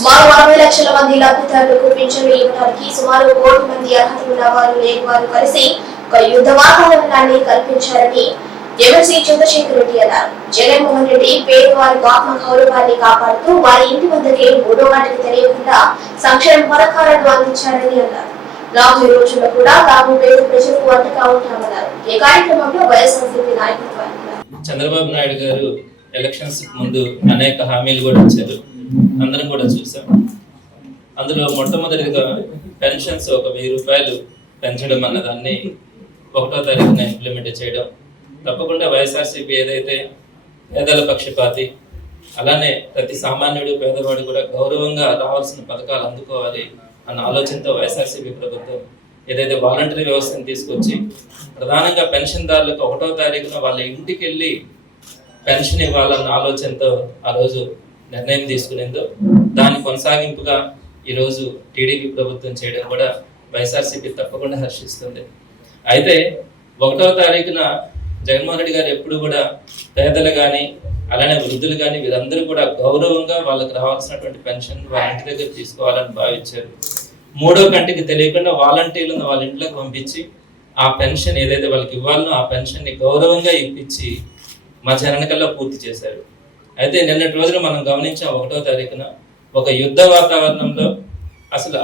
సుమారు అరవై లక్షల మంది లబ్ధిదారులకు పింఛన్లు ఇవ్వడానికి సుమారు కోటి మంది అర్హత ఉన్న వారు లేని వారు కలిసి ఒక యుద్ధ వాతావరణాన్ని కల్పించారని ఎమ్మెల్సీ చంద్రశేఖర్ రెడ్డి అన్నారు. జగన్మోహన్ రెడ్డి పేదవారి ఆత్మ గౌరవాన్ని కాపాడుతూ వారి ఇంటి వద్దకే మూడో వాటికి తెలియకుండా సంక్షేమ పథకాలను అందించారని అన్నారు. రాబోయే రోజుల్లో కూడా తాము పేద ప్రజలకు అండగా ఉంటామన్నారు. ఈ కార్యక్రమంలో వైఎస్ఆర్సీపీ నాయకులు నాయకత్వం చంద్రబాబు నాయుడు గారు ఎలక్షన్స్ ముందు అనేక హామీలు కూడా ఇచ్చారు. అందరం కూడా చూసాం. అందులో మొట్టమొదటిగా పెన్షన్స్ ఒక వెయ్యి రూపాయలు పెంచడం అన్నదాన్ని ఒకటో తారీఖున ఇంప్లిమెంట్ చేయడం. తప్పకుండా వైఎస్ఆర్సీపీ ఏదైతే పేదల పక్షపాతి అలానే ప్రతి సామాన్యుడు పేదవాడు కూడా గౌరవంగా రావాల్సిన పథకాలు అందుకోవాలి అన్న ఆలోచనతో వైఎస్ఆర్సీపీ ప్రభుత్వం ఏదైతే వాలంటరీ వ్యవస్థను తీసుకొచ్చి ప్రధానంగా పెన్షన్దారులకు ఒకటో తారీఖున వాళ్ళ ఇంటికి వెళ్ళి పెన్షన్ ఇవ్వాలన్న ఆలోచనతో ఆ రోజు నిర్ణయం తీసుకునేందో దాని కొనసాగింపుగా ఈరోజు టీడీపీ ప్రభుత్వం చేయడం కూడా వైఎస్ఆర్సీపీ తప్పకుండా హర్షిస్తుంది. అయితే ఒకటో తారీఖున జగన్మోహన్ రెడ్డి గారు ఎప్పుడు కూడా పేదలు కానీ అలానే వృద్ధులు కానీ వీరందరూ కూడా గౌరవంగా వాళ్ళకి రావాల్సినటువంటి పెన్షన్ వాళ్ళ ఇంటి దగ్గర తీసుకోవాలని భావించారు. మూడో కంటికి తెలియకుండా వాలంటీర్లను వాళ్ళ ఇంట్లోకి పంపించి ఆ పెన్షన్ ఏదైతే వాళ్ళకి ఇవ్వాలనో ఆ పెన్షన్ని గౌరవంగా ఇప్పించి మా చరణకల్లా పూర్తి చేశారు. అయితే నిన్నటి రోజున మనం గమనించాం ఒకటో తారీఖున ఒక యుద్ధ వాతావరణంలో అసలు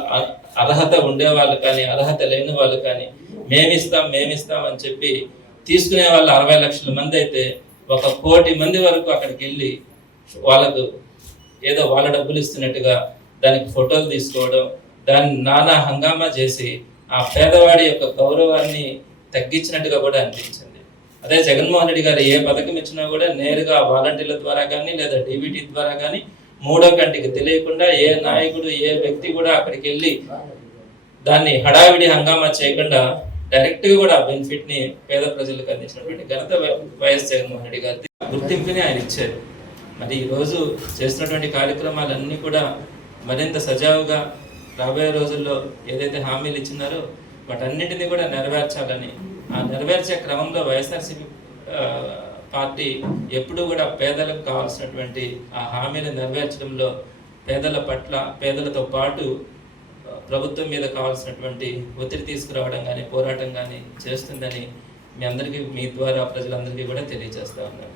అర్హత ఉండే వాళ్ళు కానీ అర్హత లేని వాళ్ళు కానీ మేమిస్తాం మేమిస్తాం అని చెప్పి తీసుకునే వాళ్ళు అరవై లక్షల మంది అయితే ఒక కోటి మంది వరకు అక్కడికి వెళ్ళి వాళ్ళకు ఏదో వాళ్ళ డబ్బులు ఇస్తున్నట్టుగా దానికి ఫోటోలు తీసుకోవడం దాన్ని నానా హంగామా చేసి ఆ పేదవాడి యొక్క గౌరవాన్ని తగ్గించినట్టుగా కూడా అనిపించింది. అదే జగన్మోహన్ రెడ్డి గారు ఏ పథకం ఇచ్చినా కూడా నేరుగా వాలంటీర్ల ద్వారా కానీ లేదా డీబీటీ ద్వారా కానీ మూడో కంటికి తెలియకుండా ఏ నాయకుడు ఏ వ్యక్తి కూడా అక్కడికి వెళ్ళి దాన్ని హడావిడి హంగామా చేయకుండా డైరెక్ట్గా కూడా బెనిఫిట్ని పేద ప్రజలకు అందించినటువంటి ఘనత వై- వైఎస్ జగన్మోహన్ రెడ్డి గారి గుర్తింపుని ఆయన ఇచ్చారు. మరి ఈ రోజు చేస్తున్నటువంటి కార్యక్రమాలన్నీ కూడా మరింత సజావుగా రాబోయే రోజుల్లో ఏదైతే హామీలు ఇచ్చినారో వాటన్నిటిని కూడా నెరవేర్చాలని నెరవేర్చే క్రమంలో వైఎస్ఆర్సీపీ పార్టీ ఎప్పుడూ కూడా పేదలకు కావాల్సినటువంటి ఆ హామీని నెరవేర్చడంలో పేదల పట్ల పేదలతో పాటు ప్రభుత్వం మీద కావాల్సినటువంటి ఒత్తిడి తీసుకురావడం కానీ పోరాటం కానీ చేస్తుందని మీ అందరికీ మీ ద్వారా ప్రజలందరికీ కూడా తెలియజేస్తా ఉన్నాను.